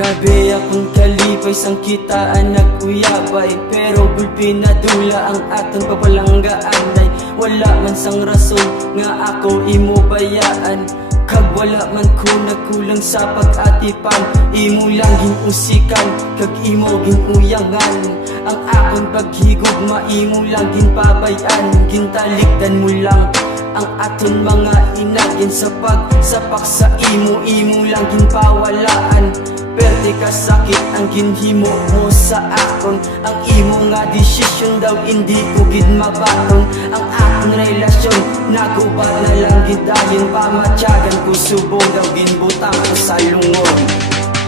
Grabe akong kalipay, sang kitaan naguyabay. Pero gulpi na dula ang aton papalanggaan. Ay wala man sang rason nga ako imo bayaan. Kag wala man ko nagkulang sa pag-atipan. Imo lang ginusikan, kag imo ginuyangan. Ang akong paghigugma, imo lang ginpabayan. Gintalikdan mo lang ang aton mga inagin. Sa pagsapak sa imo, imo lang ginpawalaan. Perte ka sakit ang ginhimo mo sa akon. Ang imo nga desisyon daw hindi ko gid mabaton. Ang akong relasyon nagubat na lang gidayon. Pamatyagan ko subong daw ginbutang ko sa lungog.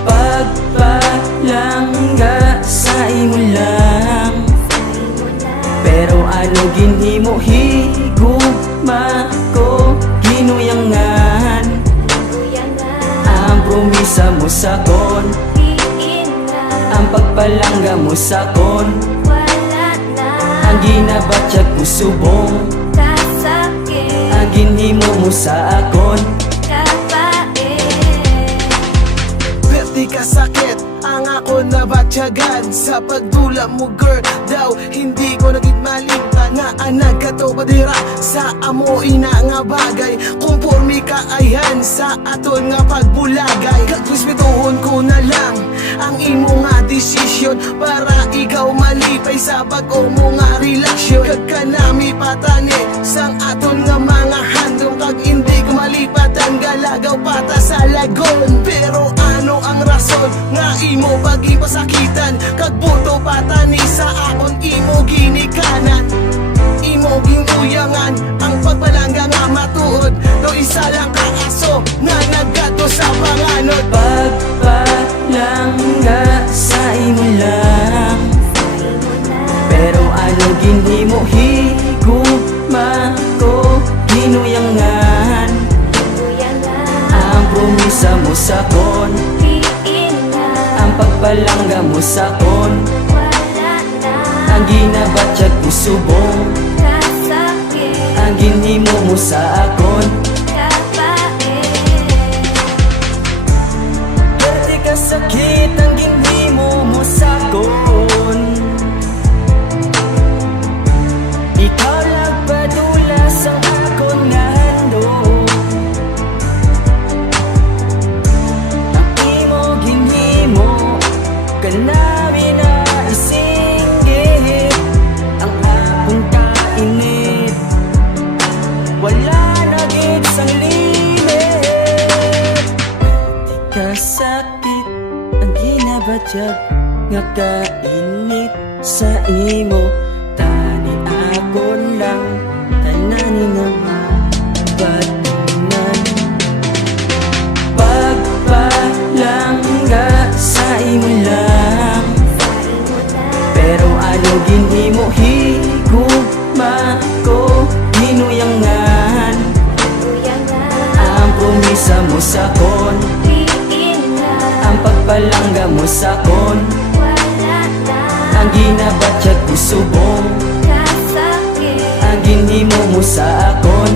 Pagpalangga sa imo lang, pero ano ginhimo higugma ko ginuyangan. Ang promisa mo sakon, ang pagpalangga mo sakon, ang ginabatyag ko subong, ang ginhimo mo sa akon. Di kasakit ang ako nabatyagan. Sa pagdula mo girl daw hindi ko naging malimtan. Nga anag ka to padira sa amo ina nga bagay. Konforme ka ayan sa aton nga pagbulagay. Kagrespetuhon ko na lang ang imo nga desisyon, para ikaw malipay sa bago mo nga relasyon. Kag kanami patani sang aton nga mga handong. Kag hindi ko malipatan galagaw pata sa lagon. Pero ano ang rason nga imo pagi pasakitan? Kag buto patani sa akon imo ginikanan. Imo ginuyangan ang pagbalangga nga matuod. Do isa lang ka aso nga naggato sa panganod. Pagpalangga sa imo lang, pero ano ginhimo higugma ko ginuyangan. Ang promisa mo sakon, ang pagpalangga mo sakon, ang ginabatyag ko subong, ang ginhimo mo sa akon. Pwede ka sakit ang ginhimo mo sakon. Ikaw nagpadula sa akon nga handog. Ang imo ginhimo kanami na isinggit. Ang akong kainit wala na gid sang limit. Di ka sakit ang ginabatyag nga kainit sa imo. Tani akon lang tanani nga mabatunan. Pagpalangga sa imo lang, pero ano ginhimo higugma ko ginuyangan. Ang promisa mo sakon, ang pagpalangga mo sakon, ang ginabatyag ko subong, ang ginhimo mo sa akon.